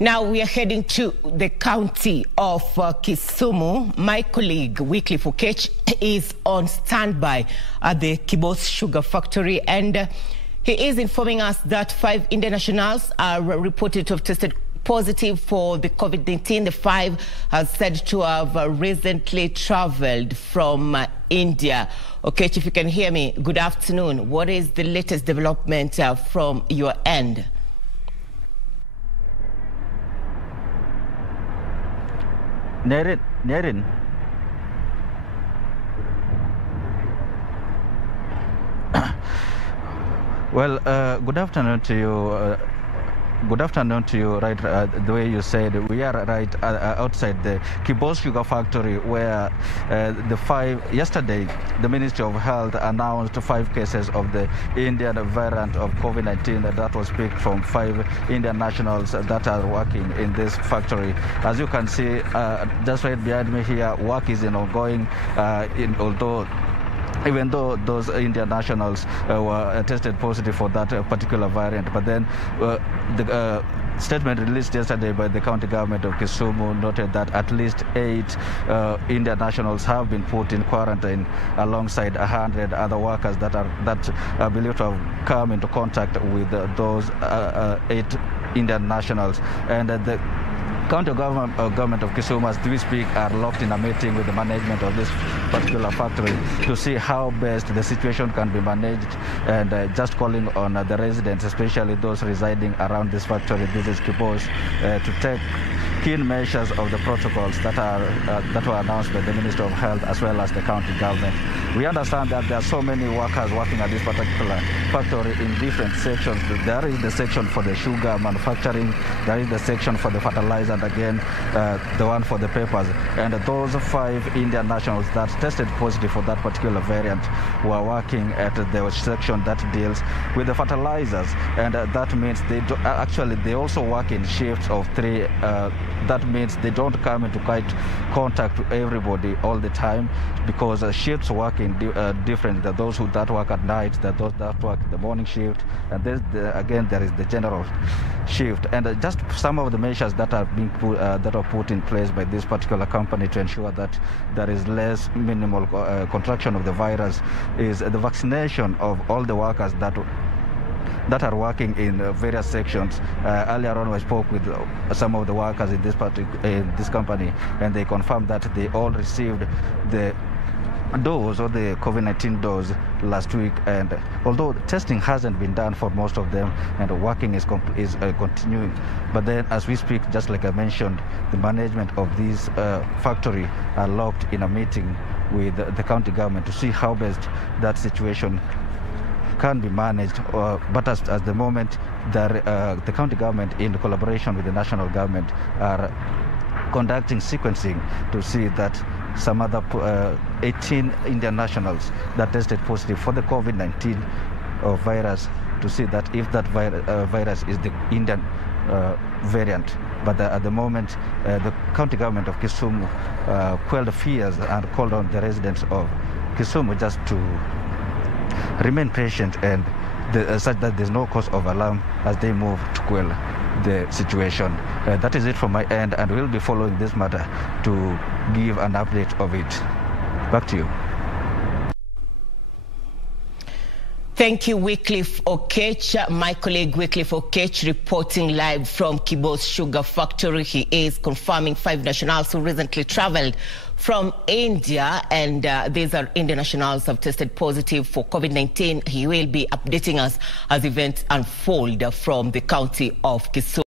Now we are heading to the county of Kisumu. My colleague Wycliffe Okech is on standby at the KBC Sugar Factory, and he is informing us that 5 Indian nationals are reported to have tested positive for the Covid-19. The 5 are said to have recently traveled from India. Okech, if you can hear me, good afternoon. What is the latest development from your end? Nerin. Well, good afternoon to you. Good afternoon to you. Right, the way you said, we are right outside the KBC Sugar Factory, where yesterday the Ministry of Health announced 5 cases of the Indian variant of COVID-19 that was picked from 5 Indian nationals that are working in this factory. As you can see, just right behind me here, work is ongoing. Even though those Indian nationals were tested positive for that particular variant, but then the statement released yesterday by the county government of Kisumu noted that at least 8 Indian nationals have been put in quarantine alongside 100 other workers that are believed to have come into contact with those 8 Indian nationals. And the county government of Kisumu, as we speak, are locked in a meeting with the management of this particular factory to see how best the situation can be managed, and just calling on the residents, especially those residing around this factory, this is KBC, to take keen measures of the protocols that were announced by the Ministry of Health as well as the county government. We understand that there are so many workers working at this particular factory in different sections. There is the section for the sugar manufacturing, there is the section for the fertilizer, and again the one for the papers. And those 5 Indian nationals that tested positive for that particular variant were working at the section that deals with the fertilizers, and that means they also work in shifts of 3. That means they don't come into contact with everybody all the time, because shifts work in different. There are those that work at night, there are those that work the morning shift, and again there is the general shift. And just some of the measures that are being put in place by this particular company to ensure that there is less minimal contraction of the virus is the vaccination of all the workers that are working in various sections. Earlier on, I spoke with some of the workers in this company, and they confirmed that they all received the dose or the COVID-19 dose last week. And although testing hasn't been done for most of them, and working is continuing, but then as we speak, just like I mentioned, the management of this factory are locked in a meeting with the county government to see how best that situation can be managed. But at the moment, the county government, in collaboration with the national government, are conducting sequencing to see that some other 18 Indian nationals that tested positive for the COVID-19 virus, to see that if that virus is the Indian variant. But at the moment, the county government of Kisumu quelled fears and called on the residents of Kisumu just to remain patient, and such that there's no cause of alarm as they move to quell the situation. That is it from my end, and we'll be following this matter to give an update of it. Back to you. Thank you, Wycliffe Okech. My colleague Wycliffe Okech reporting live from KBC Sugar Factory. He is confirming 5 nationals who recently traveled from India, and these are Indian nationals have tested positive for COVID-19. He will be updating us as events unfold from the county of Kisumu.